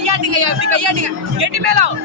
கையாட்டுங்க எப்படி கையாட்டுங்க எட்டி மேலம்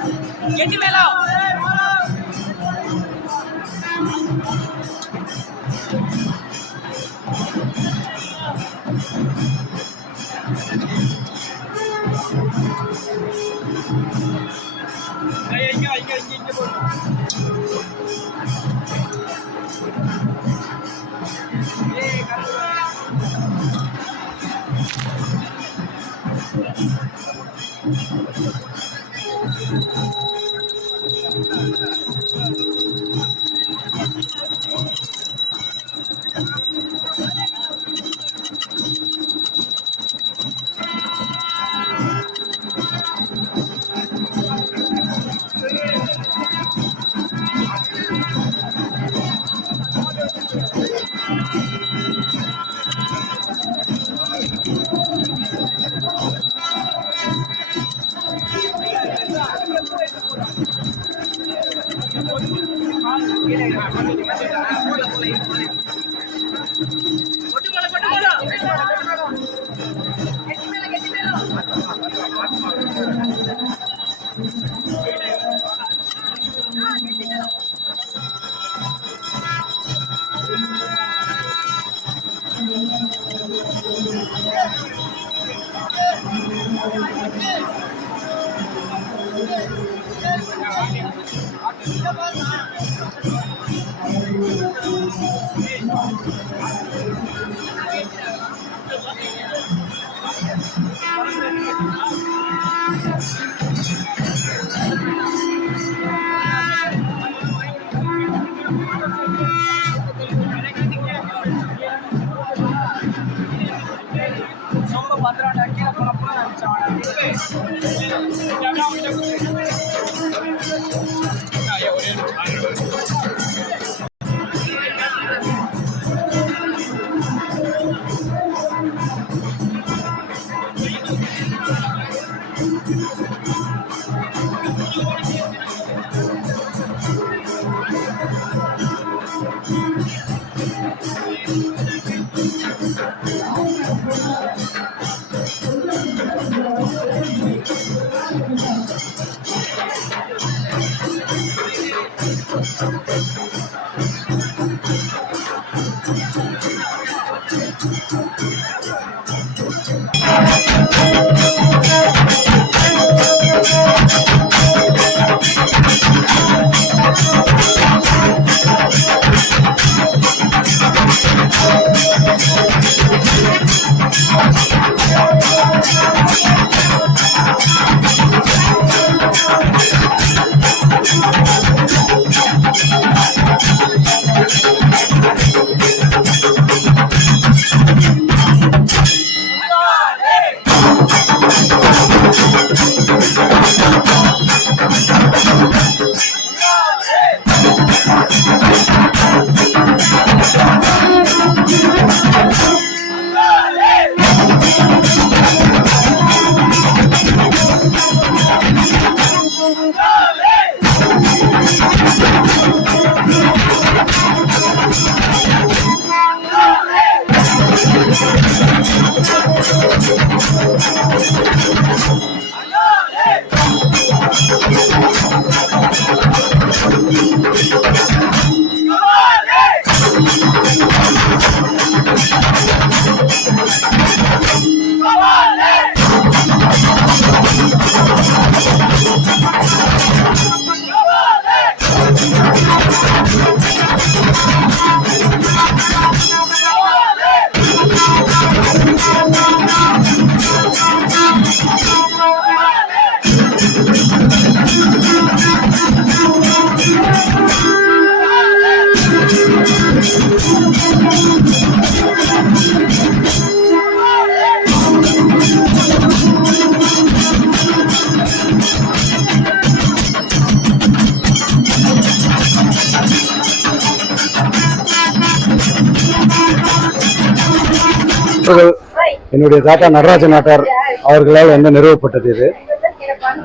என்னுடைய தாத்தா நடராஜ நாட்டார் அவர்களால் வந்து நிறுவப்பட்டது. இது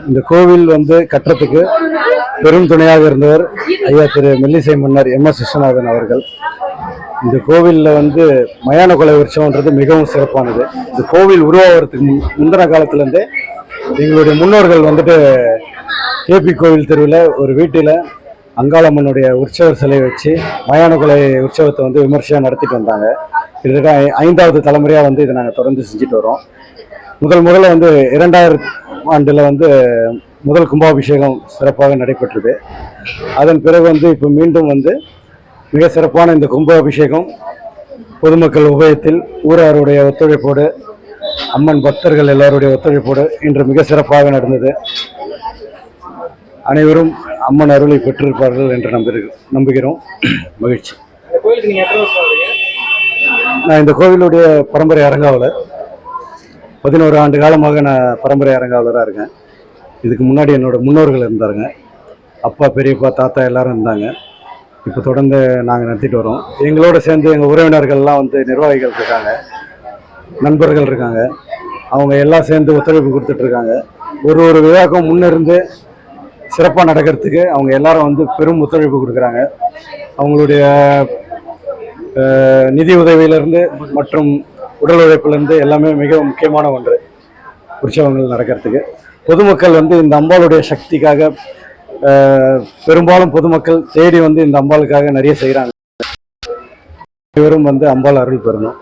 இந்த கோவில் வந்து கட்டுறதுக்கு பெரும் துணையாக இருந்தவர் ஐயா திரு மெல்லிசை மன்னர் எம்.எஸ். விஸ்வநாதன் அவர்கள். இந்த கோவிலில் வந்து மயான கொலை உற்சவன்றது மிகவும் சிறப்பானது. இந்த கோவில் உருவாகிறதுக்கு முந்தின காலத்துலேருந்தே எங்களுடைய முன்னோர்கள் வந்துட்டு கேபி கோவில் தெருவில் ஒரு வீட்டில் அங்காளம்மனுடைய உற்சவர் சிலை வச்சு மயான கொலை உற்சவத்தை வந்து விமர்சையாக நடத்திட்டு வந்தாங்க. கிட்டத்தட்ட 5வது தலைமுறையாக வந்து இதை நாங்கள் தொடர்ந்து செஞ்சுட்டு வரோம். முதல்ல வந்து 2000 ஆண்டில் வந்து முதல் கும்பாபிஷேகம் சிறப்பாக நடைபெற்றது. அதன் பிறகு வந்து இப்போ மீண்டும் வந்து மிக சிறப்பான இந்த கும்பாபிஷேகம் பொதுமக்கள் உபயத்தில் ஊராருடைய ஒத்துழைப்போடு, அம்மன் பக்தர்கள் எல்லாருடைய ஒத்துழைப்போடு இன்று மிக சிறப்பாக நடந்தது. அனைவரும் அம்மன் அருளை பெற்றிருப்பார்கள் என்று நம்புகிறோம். மகிழ்ச்சி. நான் இந்த கோவிலுடைய பரம்பரை அரங்காவலர். 11 ஆண்டு காலமாக நான் பரம்பரை அரங்காவலராக இருக்கேன். இதுக்கு முன்னாடி என்னோட முன்னோர்கள் இருந்தாங்க. அப்பா, பெரியப்பா, தாத்தா எல்லாரும் இருந்தாங்க. இப்போ தொடர்ந்து நாங்கள் நடத்திட்டு வரோம். எங்களோட சேர்ந்து எங்கள் உறவினர்கள்லாம் வந்து நிர்வாகிகள் இருக்காங்க, நண்பர்கள் இருக்காங்க. அவங்க எல்லாம் சேர்ந்து ஒத்துழைப்பு கொடுத்துட்ருக்காங்க. ஒரு விழாக்கும் முன்னிருந்து சிறப்பாக நடக்கிறதுக்கு அவங்க எல்லாரும் வந்து பெரும் ஒத்துழைப்பு கொடுக்குறாங்க. அவங்களுடைய நிதி உதவியிலிருந்து மற்றும் உடல் உழைப்பிலிருந்து எல்லாமே மிக முக்கியமான ஒன்று உற்சவங்கள் நடக்கிறதுக்கு. பொதுமக்கள் வந்து இந்த அம்பாளுடைய சக்திக்காக பெரும்பாலும் பொதுமக்கள் தேடி வந்து இந்த அம்பாளுக்காக நிறைய செய்கிறாங்க. இவரும் வந்து அம்பாள் அருள் பெறணும்.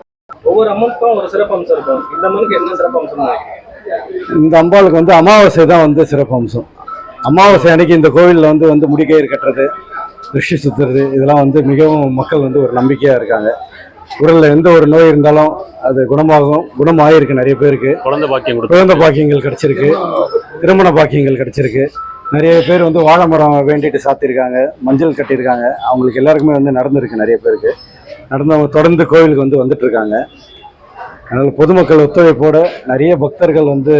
ஒவ்வொரு அம்மனுக்கும் ஒரு சிறப்பு அம்சம் இருக்கும். இந்த அம்மனுக்கு என்ன சிறப்பு அம்சம்? இந்த அம்பாளுக்கு வந்து அமாவாசை தான் வந்து சிறப்பு அம்சம். அமாவாசை அன்னைக்கு இந்த கோவிலில் வந்து முடிக்கயிறு கட்டுறது, திருஷ்டி சுற்றுறது, இதெல்லாம் வந்து மிகவும் மக்கள் வந்து ஒரு நம்பிக்கையாக இருக்காங்க. உடலில் எந்த ஒரு நோய் இருந்தாலும் அது குணமாகிருக்கு. நிறைய பேருக்கு குழந்தை பாக்கியங்கள் கிடைச்சிருக்கு, திருமண பாக்கியங்கள் கிடைச்சிருக்கு. நிறைய பேர் வந்து வாழை மரம் வேண்டிட்டு சாத்தியிருக்காங்க, மஞ்சள் கட்டியிருக்காங்க. அவங்களுக்கு எல்லாருக்குமே வந்து நடந்திருக்கு. நிறைய பேருக்கு நடந்தவங்க தொடர்ந்து கோவிலுக்கு வந்துட்டு இருக்காங்க. அதனால் பொதுமக்கள் ஒத்துழைப்போடு, நிறைய பக்தர்கள் வந்து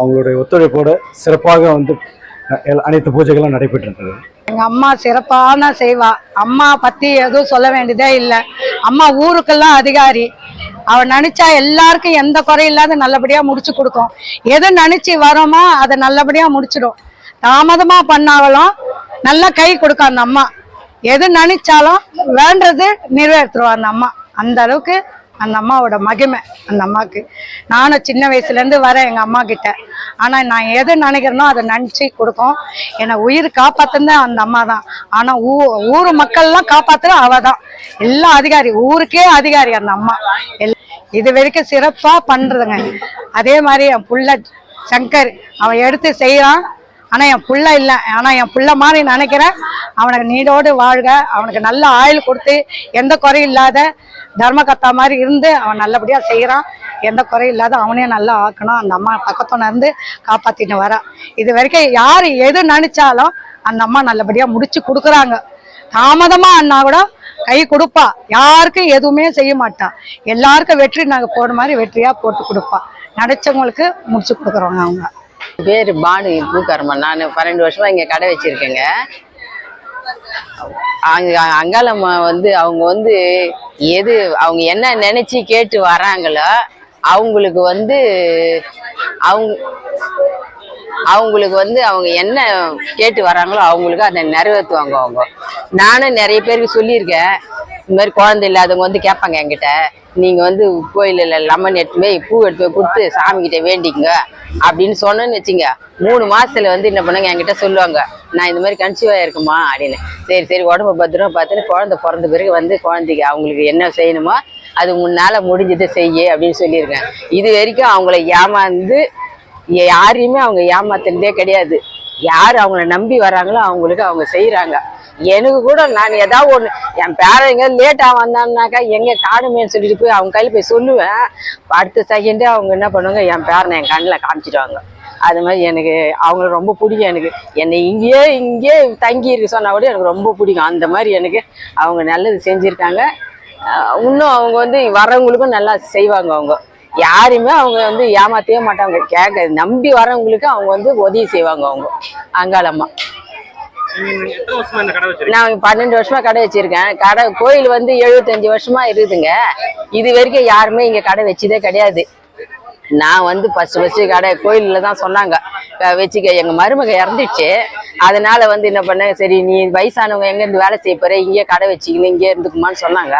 அவங்களுடைய ஒத்துழைப்போடு சிறப்பாக வந்து அனைத்து பூஜைகளும் நடைபெற்றிருக்கிறது. எங்க அம்மா சிறப்பான செய்வா. அம்மா பத்தி எதுவும் சொல்ல வேண்டியதே இல்லை. அம்மா ஊருக்கெல்லாம் அதிகாரி. அவ நினைச்சா எல்லாருக்கும் எந்த குறை இல்லாத நல்லபடியா முடிச்சு கொடுக்கும். எது நினைச்சு வரோமோ அதை நல்லபடியா முடிச்சிடும். தாமதமா பண்ணாலும் நல்லா கை கொடுக்கும் அந்த அம்மா. எது நினைச்சாலும் வேண்டது நிறைவேற்றுவா அந்த அம்மா. அந்த அளவுக்கு அந்த அம்மாவோட மகிமை அந்த அம்மாவுக்கு. நானும் சின்ன வயசுலேருந்து வரேன் எங்கள் அம்மா கிட்ட. ஆனால் நான் எது நினைக்கிறேனோ அதை நினச்சி கொடுக்கும். என்னை உயிர் காப்பாற்றுனது அந்த அம்மா தான். ஆனால் ஊர் மக்கள்லாம் காப்பாற்றுற அவ தான். எல்லாம் அதிகாரி, ஊருக்கே அதிகாரி அந்த அம்மா. இது வரைக்கும் சிறப்பாக பண்ணுறதுங்க. அதே மாதிரி என் புள்ள சங்கர் அவன் எடுத்து செய்கிறான். ஆனால் என் புள்ள இல்லை. ஆனால் என் புள்ள மாதிரி நினைக்கிறேன். அவனுக்கு நீடோடு வாழ்க, அவனுக்கு நல்ல ஆயுள் கொடுத்து எந்த குறையும் இல்லாத தர்மகத்தா மாதிரி இருந்து அவன் நல்லபடியாக செய்கிறான். எந்த குறையும் இல்லாத அவனையும் நல்லா ஆக்கணும். அந்த அம்மா பக்கத்துல இருந்து காப்பாற்றிட்டு வரான். இது வரைக்கும் யார் எது நினைச்சாலும் அந்த அம்மா நல்லபடியாக முடிச்சு கொடுக்குறாங்க. தாமதமாக அண்ணா கூட கை கொடுப்பா. யாருக்கும் எதுவுமே செய்ய மாட்டா. எல்லாருக்கும் வெற்றி நாங்கள் போன மாதிரி வெற்றியாக போட்டு கொடுப்பா. நினைச்சவங்களுக்கு முடிச்சு கொடுக்குறோங்க. அவங்க பேர் பானு பூக்காரம்மா. நான் 12 வருஷமா இங்கே கடை வச்சிருக்கேங்க. அங்காளம்மா வந்து அவங்க வந்து எது அவங்க என்ன நினைச்சு கேட்டு வராங்களோ அவங்களுக்கு வந்து அவங்க என்ன கேட்டு வராங்களோ அவங்களுக்கு அதை நிறைவேற்றுவாங்க. அவங்க நானும் நிறைய பேருக்கு சொல்லியிருக்கேன். இந்த மாதிரி குழந்தை இல்லாதவங்க வந்து கேட்பாங்க என்கிட்ட, நீங்கள் வந்து கோயிலில் லெமன் எடுத்து போய் பூ எடுத்து போய் கொடுத்து சாமிக்கிட்ட வேண்டிங்க அப்படின்னு சொன்னேன்னு வச்சுங்க. 3 மாசத்துல வந்து என்ன பண்ணுங்க என்கிட்ட சொல்லுவாங்க, நான் இந்த மாதிரி கன்சீவாக இருக்குமா அப்படின்னு. சரி உடம்பு பத்திரமா பார்த்துட்டு குழந்தை பிறந்த பிறகு வந்து குழந்தைக்கு அவங்களுக்கு என்ன செய்யணுமோ அது முன்னால முடிஞ்சது செய்ய அப்படின்னு சொல்லியிருக்கேன். இது வரைக்கும் அவங்கள ஏமாந்து யாரையுமே அவங்க ஏமாத்துனதே கிடையாது. யார் அவங்கள நம்பி வராங்களோ அவங்களுக்கு அவங்க செய்யறாங்க. எனக்கு கூட நான் ஏதாவது ஒன்று என் பேரங்க லேட்டாக வந்தான்னாக்கா எங்கே காணுமேன்னு சொல்லிட்டு போய் அவங்க கையில் போய் சொல்லுவேன். அடுத்த செகண்டே அவங்க என்ன பண்ணுவாங்க, என் பேரனை என் கண்ணில் காமிச்சிடுவாங்க. அது மாதிரி எனக்கு அவங்கள ரொம்ப பிடிக்கும். எனக்கு என்னை இங்கேயே தங்கி இருக்க சொன்னா கூட எனக்கு ரொம்ப பிடிக்கும். அந்த மாதிரி எனக்கு அவங்க நல்லது செஞ்சுருக்காங்க. இன்னும் அவங்க வந்து வரவங்களுக்கும் நல்லா செய்வாங்க. அவங்க யாருமே அவங்க வந்து ஏமாற்றவே மாட்டாங்க. நம்பி வரவங்களுக்கு அவங்க வந்து உதவி செய்வாங்க. அவங்க அங்காளம்மா. நான் 12 வருஷமா கடை வச்சிருக்கேன். கோயில் வந்து 75 வருஷமா இருக்குதுங்க. இது வரைக்கும் யாருமே இங்க கடை வச்சதே கிடையாது. நான் வந்து ஃபர்ஸ்ட் கடை கோயிலில் தான் சொன்னாங்க வச்சுக்க. எங்கள் மருமக இறந்துச்சு. அதனால வந்து என்ன பண்ணேன், சரி நீ வயசானவங்க எங்கேருந்து வேலை செய்ய போற, இங்கே கடை வச்சுக்கணும், இங்கே இருந்துக்குமான்னு சொன்னாங்க.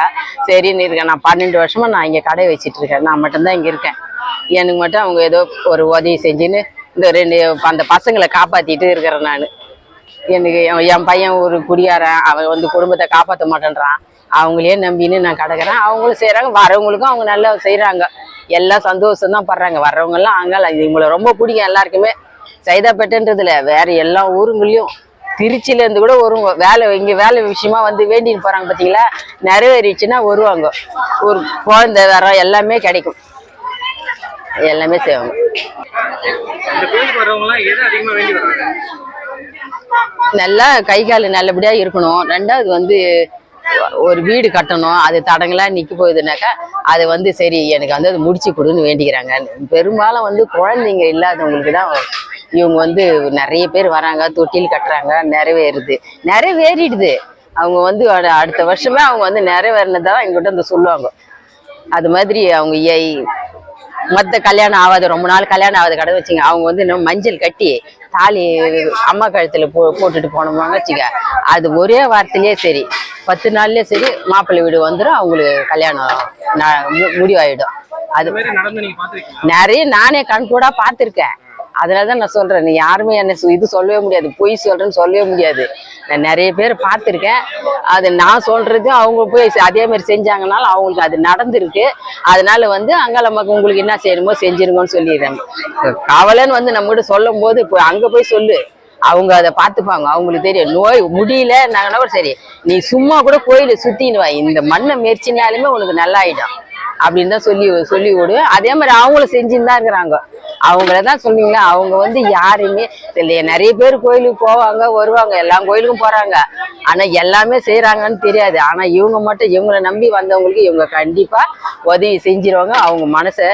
சரின்னு இருக்கேன். நான் 12 வருஷமா நான் இங்கே கடை வச்சிட்டு இருக்கேன். நான் மட்டும்தான் இங்கே இருக்கேன். எனக்கு மட்டும் அவங்க ஏதோ ஒரு உதவி செஞ்சுன்னு இந்த 2 அந்த பசங்களை காப்பாற்றிட்டு இருக்கிறேன் நான். எனக்கு என் பையன் ஒரு குடியாரன், அவன் வந்து குடும்பத்தை காப்பாற்ற மாட்டேன்றான். அவங்களே நம்பின்னு நான் கிடக்குறேன். அவங்களும் செய்கிறாங்க, வரவங்களுக்கும் அவங்க நல்லா செய்கிறாங்க. எல்லாம் சந்தோஷம் தான் படுறாங்க. வர்றவங்கெல்லாம் அங்கே இவங்களை ரொம்ப பிடிக்கும் எல்லாருக்குமே. சைதாப்பேட்டைன்றதுல வேற எல்லா ஊருங்களையும் திருச்சியிலேருந்து கூட வருவாங்க. இங்கே வேலை விஷயமா வந்து வேண்டின்னு போகிறாங்க பார்த்தீங்களா, நிறைவேறிச்சுன்னா வருவாங்க. ஒரு குழந்தை வேற எல்லாமே கிடைக்கும், எல்லாமே செய்வாங்க. இந்த கோயிலுக்கு வரவங்கலாம் எதை அதிகமாக வேண்டி வராங்க? நல்லா கை கால் நல்லபடியாக இருக்கணும். 2வது வந்து ஒரு வீடு கட்டணும். அது தடங்களா நிற்க போகுதுனாக்கா அது வந்து சரி எனக்கு வந்து அது முடிச்சு கொடுன்னு வேண்டிக்கிறாங்க. பெரும்பாலும் வந்து குழந்தைங்க இல்லாதவங்களுக்கு தான் இவங்க வந்து நிறைய பேர் வராங்க, தொட்டில் கட்டுறாங்க, நிறைவேறிடுது. அவங்க வந்து அடுத்த வருஷமே அவங்க வந்து நிறைவேறினதான் எங்கிட்ட வந்து சொல்லுவாங்க. அது மாதிரி அவங்க மற்ற கல்யாணம் ஆகாது, ரொம்ப நாள் கல்யாணம் ஆகாது கடை வச்சுங்க, அவங்க வந்து இன்னும் மஞ்சள் கட்டி தாலி அம்மா கழுத்துல போட்டுட்டு போனோமாங்க வச்சுக்க. அது ஒரே வாரத்திலேயே சரி 10 நாள்லயே சரி மாப்பிள்ளை வீடு வந்துடும், அவங்களுக்கு கல்யாணம் முடிவாயிடும். அது நிறைய நானே கண்கூடா பார்த்துருக்கேன். அதனாலதான் நான் சொல்றேன், நீ யாருமே என்ன இது சொல்லவே முடியாது, பொய் சொல்றேன்னு சொல்லவே முடியாது. நான் நிறைய பேர் பார்த்துருக்கேன். அது நான் சொல்றது அவங்க போய் அதே மாதிரி செஞ்சாங்கனாலும் அவங்களுக்கு அது நடந்திருக்கு. அதனால வந்து அங்காளம்மாக்கு உங்களுக்கு என்ன செய்யணுமோ செஞ்சிருங்கன்னு சொல்லிடுறாங்க. கவலைன்னு வந்து நம்ம கிட்ட சொல்லும் போது அங்க போய் சொல்லு, அவங்க அதை பார்த்துப்பாங்க. அவங்களுக்கு தெரியும். நோய் முடியல நாங்கன்னா கூட சரி நீ சும்மா கூட கோயிலை சுத்தின்னு வா, இந்த மண்ணை முயற்சினாலுமே உனக்கு நல்லா ஆயிடும் அப்படின்னு தான் சொல்லி விடுவேன். அதே மாதிரி அவங்களும் செஞ்சுன்னு தான் இருக்கிறாங்க. அவங்களதான் சொன்னீங்களா, அவங்க வந்து யாருமே இல்லையா, நிறைய பேர் கோயிலுக்கு போவாங்க வருவாங்க, எல்லா கோயிலுக்கும் போறாங்க. ஆனா எல்லாமே செய்யறாங்கன்னு தெரியாது. ஆனா இவங்க மட்டும் இவங்களை நம்பி வந்தவங்களுக்கு இவங்க கண்டிப்பா உதவி செஞ்சிருவாங்க. அவங்க மனசை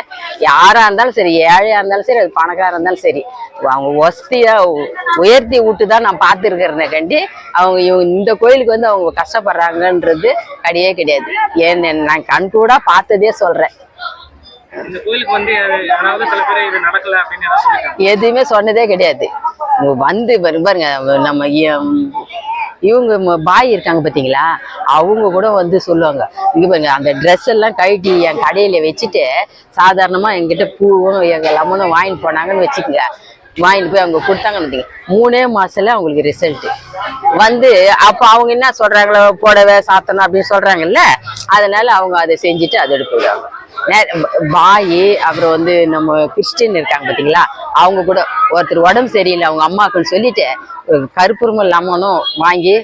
யாரா இருந்தாலும் சரி, ஏழையா இருந்தாலும் சரி, அது பணக்காரா இருந்தாலும் சரி, அவங்க வசதியா உயர்த்தி விட்டுதான் நான் பார்த்துருக்கிறேன் கண்டி. அவங்க இந்த கோயிலுக்கு வந்து அவங்க கஷ்டப்படுறாங்கன்றது கிடையாது. ஏன்னு நான் கண்கூடா பார்த்ததே சொல்றேன். இந்த கோயிலுக்கு வந்து யாராவது சில பேர் இது நடக்கல அப்படின்னு எதுவுமே சொன்னதே கிடையாது. வந்து பாருங்க, நம்ம இவங்க பாய் இருக்காங்க பார்த்தீங்களா, அவங்க கூட வந்து சொல்லுவாங்க, இங்க பாருங்க அந்த ட்ரெஸ் எல்லாம் கழட்டி என் கடையில வச்சுட்டு சாதாரணமா என்கிட்ட பூவும் எங்க லெமனும் வாங்கிட்டு போனாங்கன்னு வச்சுக்கோங்க. வாங்கிட்டு போய் அவங்க கொடுத்தாங்கன்னு 3 மாசத்துல அவங்களுக்கு ரிசல்ட் வந்து. அப்ப அவங்க என்ன சொல்றாங்களோ புடவை சாத்தணும் அப்படின்னு சொல்றாங்கல்ல, அதனால அவங்க அதை செஞ்சுட்டு அதை எடுத்துடுவாங்க. பாய் அப்புறம் வந்து நம்ம கிறிஸ்டின் இருக்காங்க பார்த்தீங்களா, அவங்க கூட ஒருத்தர் உடம்பு சரியில்லை அவங்க அம்மாக்குன்னு சொல்லிட்டு கருப்புருமல் லெமனும் வாங்கி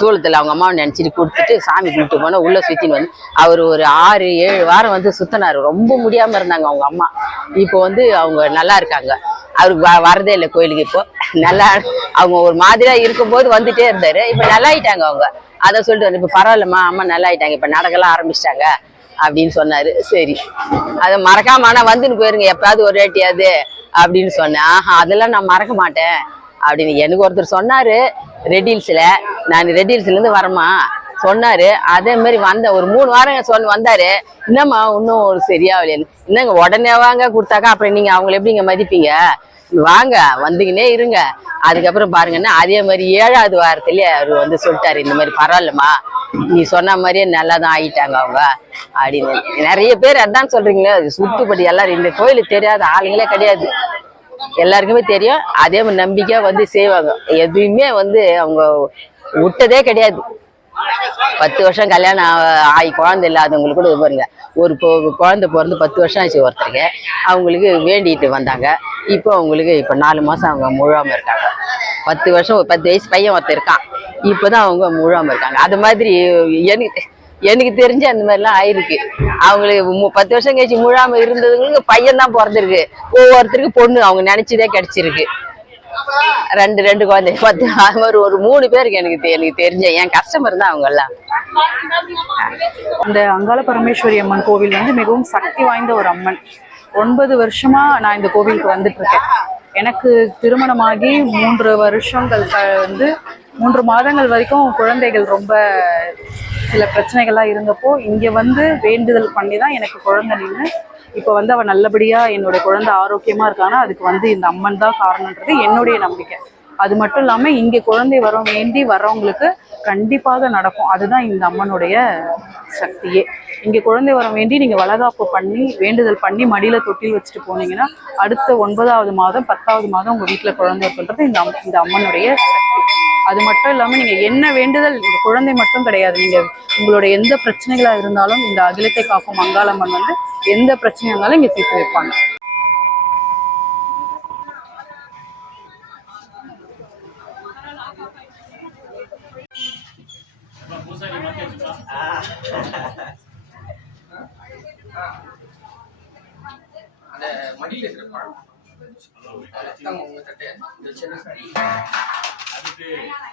சூளத்தில் அவங்க அம்மாவை நினச்சிட்டு கொடுத்துட்டு சாமி கும்பிட்டு போனால் உள்ள சுற்றின்னு வந்து அவர் ஒரு 6-7 வாரம் வந்து சுத்தினார். ரொம்ப முடியாமல் இருந்தாங்க அவங்க அம்மா. இப்போ வந்து அவங்க நல்லா இருக்காங்க. அவருக்கு வரதே இல்லை கோயிலுக்கு. இப்போ நல்லா அவங்க ஒரு மாதிரியா இருக்கும்போது வந்துட்டே இருந்தாரு. இப்போ நல்லா ஆயிட்டாங்க அவங்க. அதை சொல்லிட்டு வந்து இப்போ பரவாயில்லம்மா அம்மா நல்லா ஆயிட்டாங்க, இப்போ நடக்கலாம் ஆரம்பிச்சிட்டாங்க அப்படின்னு சொன்னாரு. சரி அதை மறக்காம ஆனா வந்துன்னு போயிருங்க எப்பயாவது ஒரு ரேட்டியாது அப்படின்னு சொன்னேன். அதெல்லாம் நான் மறக்க மாட்டேன் அப்படின்னு எனக்கு ஒருத்தர் சொன்னாரு ரெட்டில்ஸ்ல. நான் ரெட்டில்ஸ்ல இருந்து வரமா சொன்னாரு. அதே மாதிரி வந்த ஒரு 3 வாரம் வந்தாரு. என்னம்மா இன்னும் ஒரு சரியாகல, என்னங்க உடனே வாங்க கொடுத்தாக்கா அப்புறம் நீங்க அவங்களை எப்படிங்க மதிப்பீங்க, வாங்க வந்துக்கினே இருங்க அதுக்கப்புறம் பாருங்கன்னா. அதே மாதிரி 7வது வாரத்திலேயே அவரு வந்து சொல்லிட்டாரு, இந்த மாதிரி பரவாயில்லம்மா நீ சொன்ன மாதிரியே நல்லா தான் ஆகிட்டாங்க அவங்க அப்படின்னு. நிறைய பேர் அதான் சொல்றீங்களே, சுட்டுப்படி எல்லாரும் இந்த கோயிலுக்கு தெரியாத ஆளுங்களே கிடையாது, எல்லாருக்குமே தெரியும். அதே மாதிரி நம்பிக்கையா வந்து செய்வாங்க. எதுவுமே வந்து அவங்க விட்டதே கிடையாது. 10 வருஷம் கல்யாணம் ஆகி குழந்தை இல்லாதவங்களுக்கு கூட பாருங்க, ஒரு குழந்தை பிறந்து 10 வருஷம் ஆச்சு ஒருத்தருக்கு. அவங்களுக்கு வேண்டிட்டு வந்தாங்க. இப்போ அவங்களுக்கு இப்போ 4 மாசம் அவங்க முழுவாம இருக்காங்க. 10 வருஷம் 10 வயசு பையன் ஒருத்தர் இருக்கான், இப்போதான் அவங்க முழுவாம இருக்காங்க. அது மாதிரி எனக்கு தெரிஞ்சு அந்த மாதிரிலாம் ஆயிருக்கு. அவங்களுக்கு 10 வருஷம் கழிச்சு முழாம இருந்ததுங்களுக்கு பையன் தான் பிறந்திருக்கு. ஒவ்வொருத்தருக்கு பொண்ணு அவங்க நினைச்சதே கிடைச்சிருக்கு. 2 குழந்தை 10 ஒரு 3 பேருக்கு எனக்கு தெரிஞ்ச என் கஸ்டமர் தான் அவங்க எல்லாம். இந்த அங்காள பரமேஸ்வரி அம்மன் கோவில் வந்து மிகவும் சக்தி வாய்ந்த ஒரு அம்மன். 9 வருஷமா நான் இந்த கோவிலுக்கு வந்துட்டு இருக்கேன். எனக்கு திருமணமாகி 3 வருஷங்கள் வந்து 3 மாதங்கள் வரைக்கும் குழந்தைகள் ரொம்ப சில பிரச்சனைகள்லாம் இருந்தப்போ இங்கே வந்து வேண்டுதல் பண்ணி தான் எனக்கு குழந்தை நின்று இப்போ வந்து அவள் நல்லபடியாக என்னுடைய குழந்தை ஆரோக்கியமாக இருக்கானா அதுக்கு வந்து இந்த அம்மன் தான் காரணன்றது என்னுடைய நம்பிக்கை. அது மட்டும் இல்லாமல் இங்கே குழந்தை வேண்டி வர்றவங்களுக்கு கண்டிப்பாக நடக்கும். அதுதான் இந்த அம்மனுடைய சக்தியே. இங்கே குழந்தை வரம் வேண்டி நீங்கள் வளகாப்பு பண்ணி வேண்டுதல் பண்ணி மடியில் தொட்டில் வச்சுட்டு போனீங்கன்னா அடுத்த 9வது மாதம் 10வது மாதம் உங்கள் வீட்டில் குழந்தை இருக்குன்றது இந்த அம்மனுடைய சக்தி. அது மட்டும் இல்லாமல் நீங்கள் என்ன வேண்டுதல், இந்த குழந்தை மட்டும் கிடையாது, நீங்கள் உங்களுடைய எந்த பிரச்சனைகளாக இருந்தாலும் இந்த அகிலத்தை காக்கும் அங்காளம்மன் வந்து எந்த பிரச்சனையாக இருந்தாலும் இங்கே தீர்த்து வைப்பாங்க. அந்த மடியில் இருக்கிற பழம் உங்க தட்டை